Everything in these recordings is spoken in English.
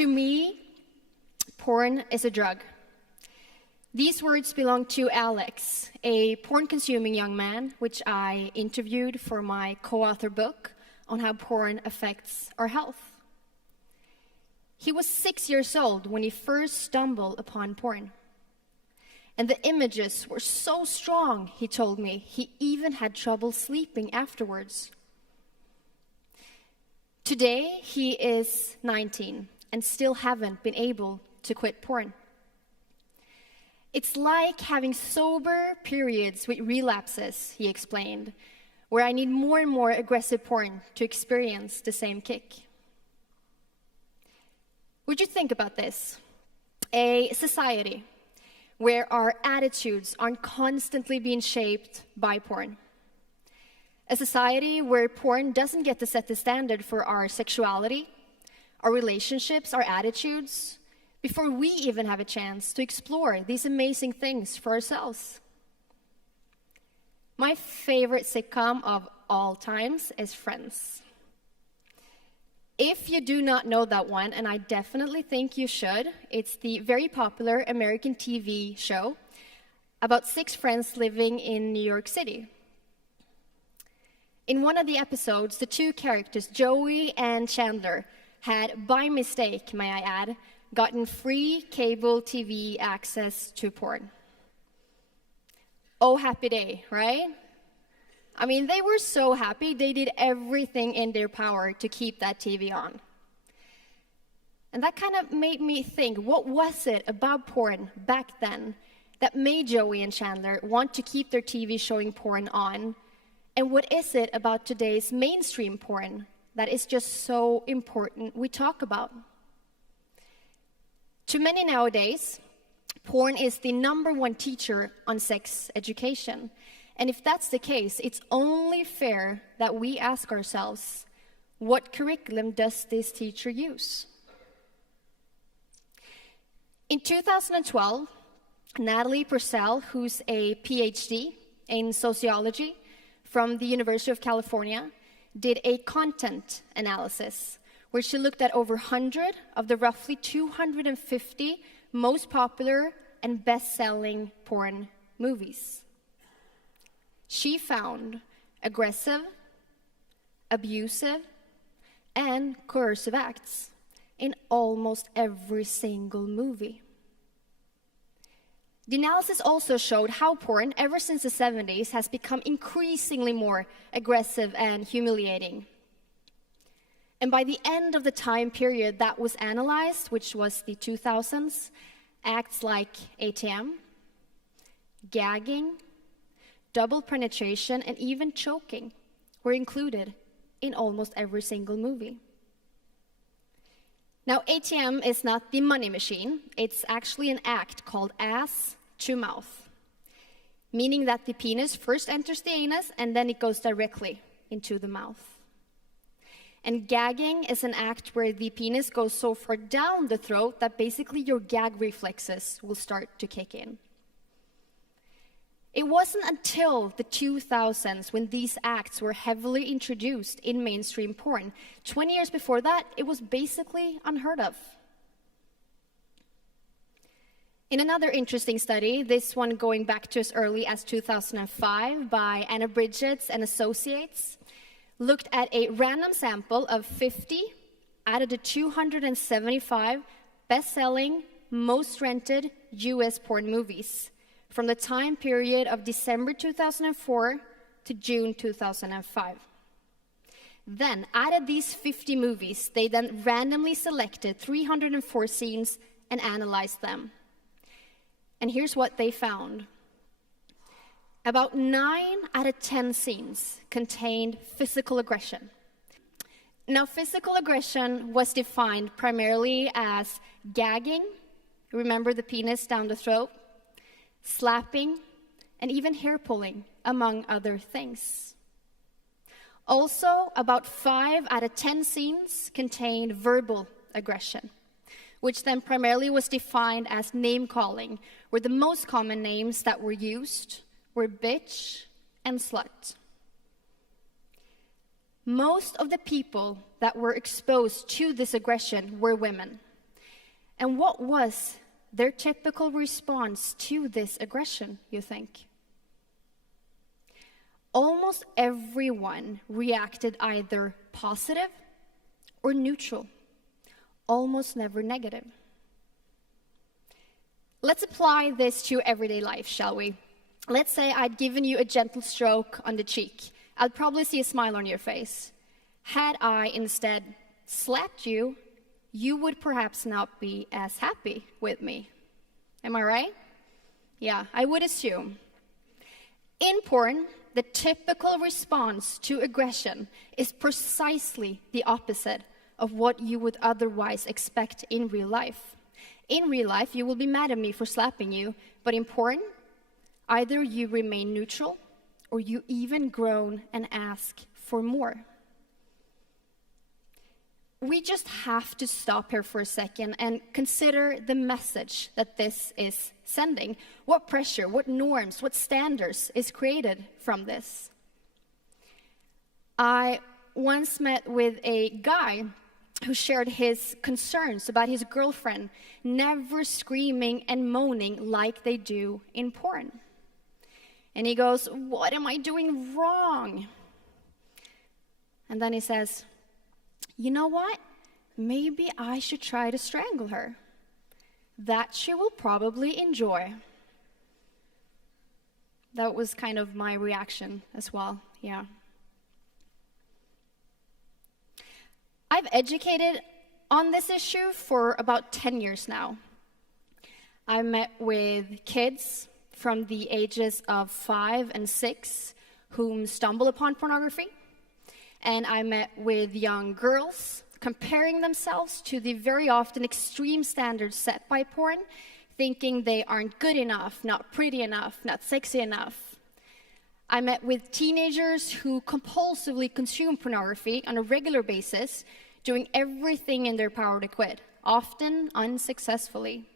To me, porn is a drug. These words belong to Alex, a porn-consuming young man, which I interviewed for my co-author book on how porn affects our health. He was 6 years old when he first stumbled upon porn. And the images were so strong, he told me, he even had trouble sleeping afterwards. Today, he is 19 and still haven't been able to quit porn. It's like having sober periods with relapses, he explained, where I need more and more aggressive porn to experience the same kick. Would you think about this? A society where our attitudes aren't constantly being shaped by porn. A society where porn doesn't get to set the standard for our sexuality, our relationships, our attitudes, before we even have a chance to explore these amazing things for ourselves. My favorite sitcom of all times is Friends. If you do not know that one, and I definitely think you should, it's the very popular American TV show about 6 friends living in New York City. In one of the episodes, the 2 characters, Joey and Chandler, had, by mistake, may I add, gotten free cable TV access to porn. Oh, happy day, right? I mean, they were so happy, they did everything in their power to keep that TV on. And that kind of made me think, what was it about porn back then that made Joey and Chandler want to keep their TV showing porn on? And what is it about today's mainstream porn that is just so important we talk about? To many nowadays, porn is the #1 teacher on sex education. And if that's the case, it's only fair that we ask ourselves, what curriculum does this teacher use? In 2012, Natalie Purcell, who's a PhD in sociology from the University of California, did a content analysis where she looked at over 100 of the roughly 250 most popular and best-selling porn movies. She found aggressive, abusive, and coercive acts in almost every single movie. The analysis also showed how porn, ever since the 70s, has become increasingly more aggressive and humiliating. And by the end of the time period that was analyzed, which was the 2000s, acts like ATM, gagging, double penetration, and even choking were included in almost every single movie. Now, ATM is not the money machine. It's actually an act called ass to mouth, meaning that the penis first enters the anus and then it goes directly into the mouth. And gagging is an act where the penis goes so far down the throat that basically your gag reflexes will start to kick in. It wasn't until the 2000s when these acts were heavily introduced in mainstream porn. 20 years before that, it was basically unheard of. In another interesting study, this one going back to as early as 2005 by Anna Bridgetts and Associates, looked at a random sample of 50 out of the 275 best-selling, most rented US porn movies from the time period of December 2004 to June 2005. Then, out of these 50 movies, they then randomly selected 304 scenes and analyzed them. And here's what they found. About 9 out of 10 scenes contained physical aggression. Now, physical aggression was defined primarily as gagging, remember the penis down the throat, slapping, and even hair pulling, among other things. Also, about 5 out of 10 scenes contained verbal aggression, which then primarily was defined as name-calling, where the most common names that were used were bitch and slut. Most of the people that were exposed to this aggression were women, And what was their typical response to this aggression, you think? Almost everyone reacted either positive or neutral, almost never negative. Let's apply this to everyday life, shall we? Let's say I'd given you a gentle stroke on the cheek. I'd probably see a smile on your face. Had I instead slapped you, you would perhaps not be as happy with me. Am I right? Yeah, I would assume. In porn, the typical response to aggression is precisely the opposite of what you would otherwise expect in real life. In real life, you will be mad at me for slapping you, but in porn, either you remain neutral or you even groan and ask for more. We just have to stop here for a second and consider the message that this is sending. What pressure, what norms, what standards is created from this? I once met with a guy who shared his concerns about his girlfriend never screaming and moaning like they do in porn. And he goes, "What am I doing wrong?" And then he says, "You know what? Maybe I should try to strangle her. That she will probably enjoy." That was kind of my reaction as well, yeah. I've educated on this issue for about 10 years now. I met with kids from the ages of 5 and 6 whom stumble upon pornography. And I met with young girls comparing themselves to the very often extreme standards set by porn, thinking they aren't good enough, not pretty enough, not sexy enough. I met with teenagers who compulsively consume pornography on a regular basis, doing everything in their power to quit, often unsuccessfully.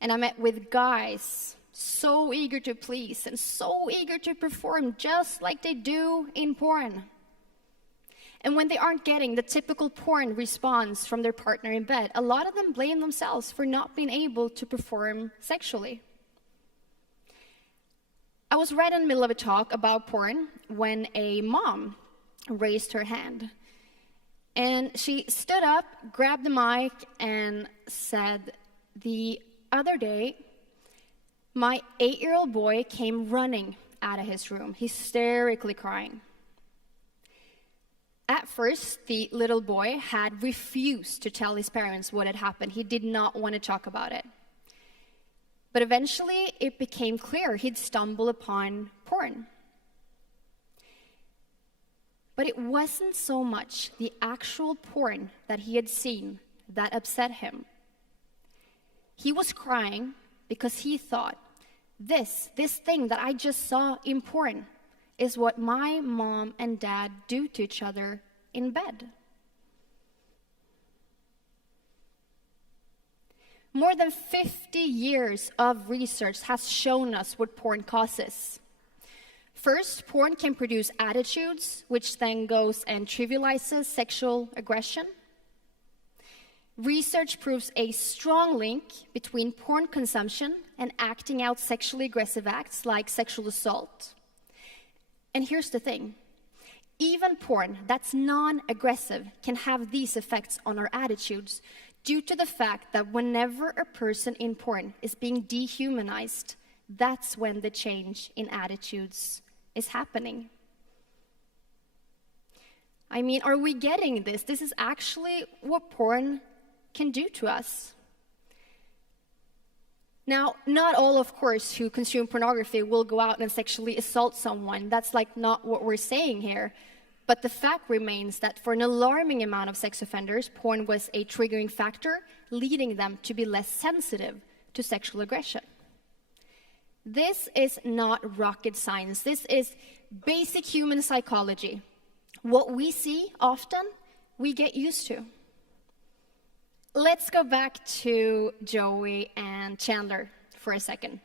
And I met with guys so eager to please and so eager to perform just like they do in porn. And when they aren't getting the typical porn response from their partner in bed, a lot of them blame themselves for not being able to perform sexually. I was right in the middle of a talk about porn when a mom raised her hand. And she stood up, grabbed the mic, and said, "The other day, my 8-year-old boy came running out of his room, hysterically crying. At first, the little boy had refused to tell his parents what had happened. He did not want to talk about it. But eventually, it became clear he'd stumbled upon porn. But it wasn't so much the actual porn that he had seen that upset him. He was crying because he thought, this thing that I just saw in porn is what my mom and dad do to each other in bed." More than 50 years of research has shown us what porn causes. First, porn can produce attitudes, which then goes and trivializes sexual aggression. Research proves a strong link between porn consumption and acting out sexually aggressive acts like sexual assault. And here's the thing. Even porn that's non-aggressive can have these effects on our attitudes due to the fact that whenever a person in porn is being dehumanized, that's when the change in attitudes is happening. I mean, are we getting this? This is actually what porn can do to us. Now, not all, of course, who consume pornography will go out and sexually assault someone. That's not what we're saying here. But the fact remains that for an alarming amount of sex offenders, porn was a triggering factor, leading them to be less sensitive to sexual aggression. This is not rocket science. This is basic human psychology. What we see often, we get used to. Let's go back to Joey and Chandler for a second.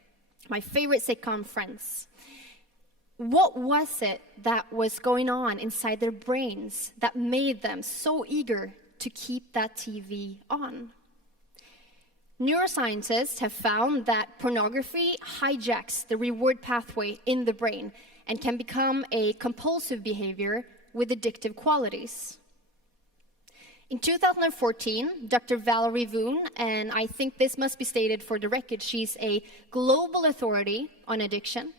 My favorite sitcom, Friends. What was it that was going on inside their brains that made them so eager to keep that TV on? neuroscientists have found that pornography hijacks the reward pathway in the brain and can become a compulsive behavior with addictive qualities. In 2014, Dr. Valerie Voon, and I think this must be stated for the record, she's a global authority on addiction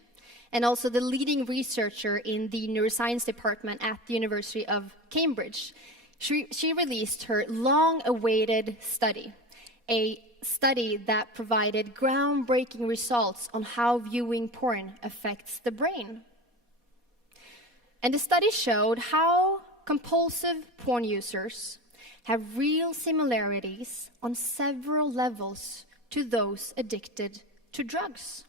and also the leading researcher in the neuroscience department at the University of Cambridge. She released her long-awaited study, a study that provided groundbreaking results on how viewing porn affects the brain. And the study showed how compulsive porn users have real similarities on several levels to those addicted to drugs.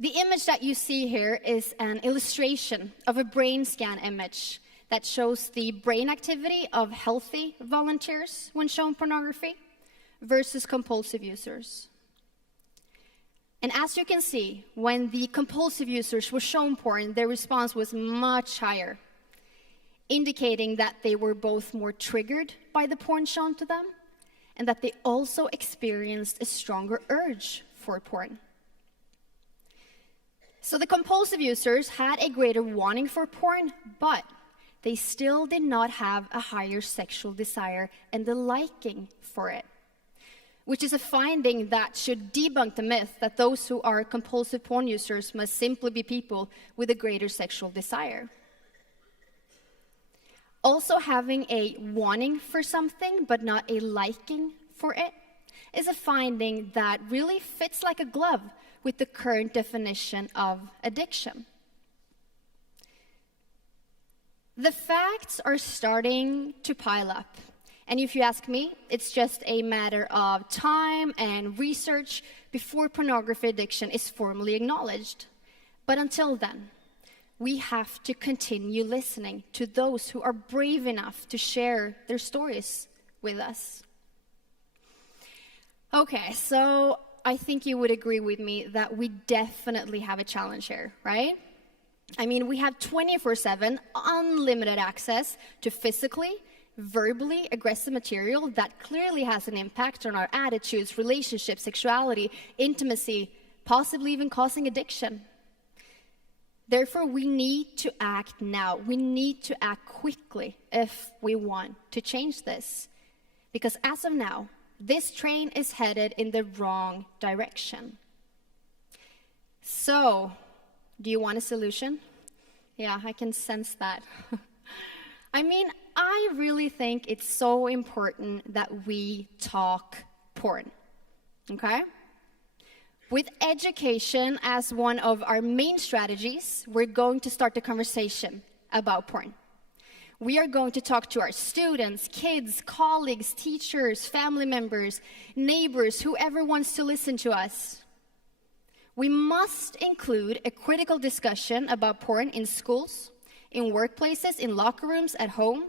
The image that you see here is an illustration of a brain scan image that shows the brain activity of healthy volunteers when shown pornography versus compulsive users. And as you can see, when the compulsive users were shown porn, their response was much higher, indicating that they were both more triggered by the porn shown to them and that they also experienced a stronger urge for porn. So the compulsive users had a greater wanting for porn, but they still did not have a higher sexual desire and the liking for it, which is a finding that should debunk the myth that those who are compulsive porn users must simply be people with a greater sexual desire. Also, having a wanting for something but not a liking for it is a finding that really fits like a glove with the current definition of addiction. The facts are starting to pile up. And if you ask me, it's just a matter of time and research before pornography addiction is formally acknowledged. But until then, we have to continue listening to those who are brave enough to share their stories with us. Okay, so I think you would agree with me that we definitely have a challenge here, right? I mean, we have 24/7 unlimited access to physically, verbally aggressive material that clearly has an impact on our attitudes, relationships, sexuality, intimacy, possibly even causing addiction. Therefore, we need to act now. We need to act quickly if we want to change this. Because as of now, this train is headed in the wrong direction. So, do you want a solution? Yeah, I can sense that. I mean, I really think it's so important that we talk porn, okay? With education as one of our main strategies, we're going to start the conversation about porn. We are going to talk to our students, kids, colleagues, teachers, family members, neighbors, whoever wants to listen to us. We must include a critical discussion about porn in schools, in workplaces, in locker rooms, at home,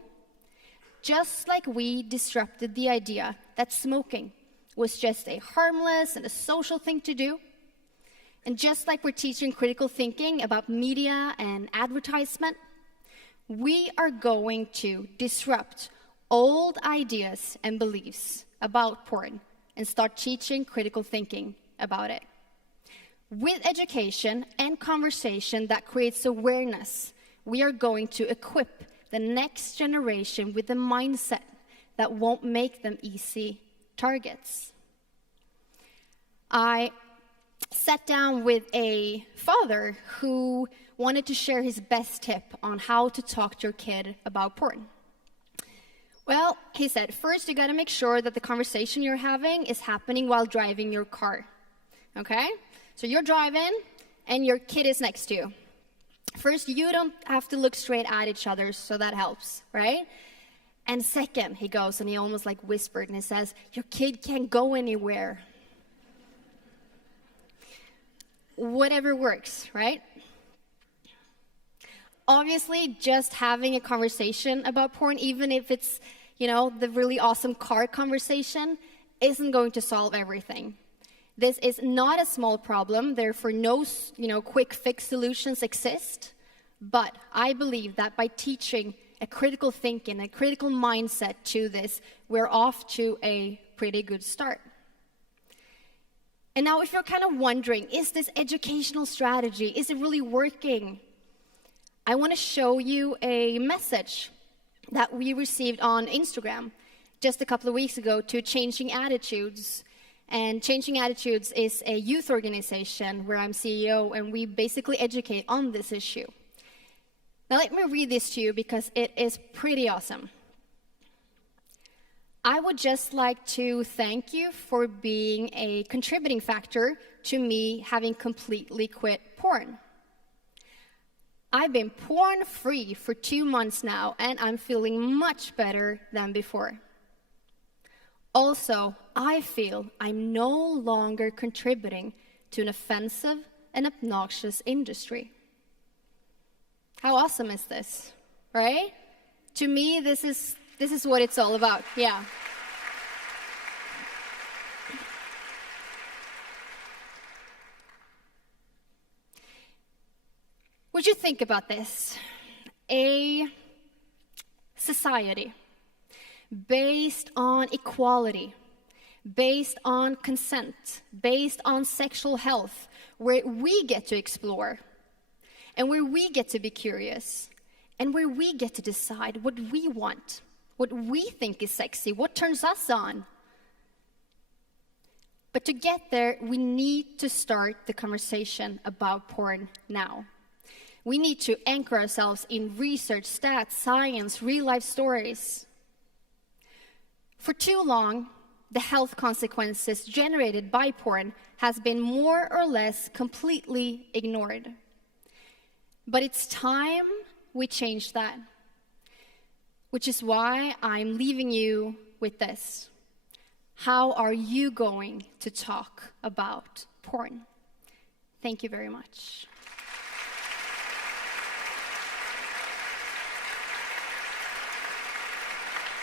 just like we disrupted the idea that smoking was just a harmless and a social thing to do. And just like we're teaching critical thinking about media and advertisement, we are going to disrupt old ideas and beliefs about porn and start teaching critical thinking about it. With education and conversation that creates awareness, we are going to equip the next generation with a mindset that won't make them easy targets. I sat down with a father who wanted to share his best tip on how to talk to your kid about porn. Well, he said, first you gotta make sure that the conversation you're having is happening while driving your car, okay? So you're driving and your kid is next to you. First, you don't have to look straight at each other, so that helps, right? And second, he goes, and he almost like whispered, and he says, your kid can't go anywhere. Whatever works, right? Obviously, just having a conversation about porn, even if it's, the really awesome car conversation, isn't going to solve everything. This is not a small problem, therefore no, quick fix solutions exist. But I believe that by teaching a critical thinking, a critical mindset to this, we're off to a pretty good start. And now if you're kind of wondering, is this educational strategy, is it really working? I want to show you a message that we received on Instagram just a couple of weeks ago to Changing Attitudes. And Changing Attitudes is a youth organization where I'm CEO, and we basically educate on this issue. Now let me read this to you because it is pretty awesome. I would just like to thank you for being a contributing factor to me having completely quit porn. I've been porn-free for 2 months now, and I'm feeling much better than before. Also, I feel I'm no longer contributing to an offensive and obnoxious industry. How awesome is this, right? To me, this is what it's all about, yeah. Would you think about this? A society based on equality, based on consent, based on sexual health, where we get to explore, and where we get to be curious, and where we get to decide what we want, what we think is sexy, what turns us on. But to get there, we need to start the conversation about porn now. We need to anchor ourselves in research, stats, science, real-life stories. For too long, the health consequences generated by porn has been more or less completely ignored. But it's time we change that, which is why I'm leaving you with this. How are you going to talk about porn? Thank you very much.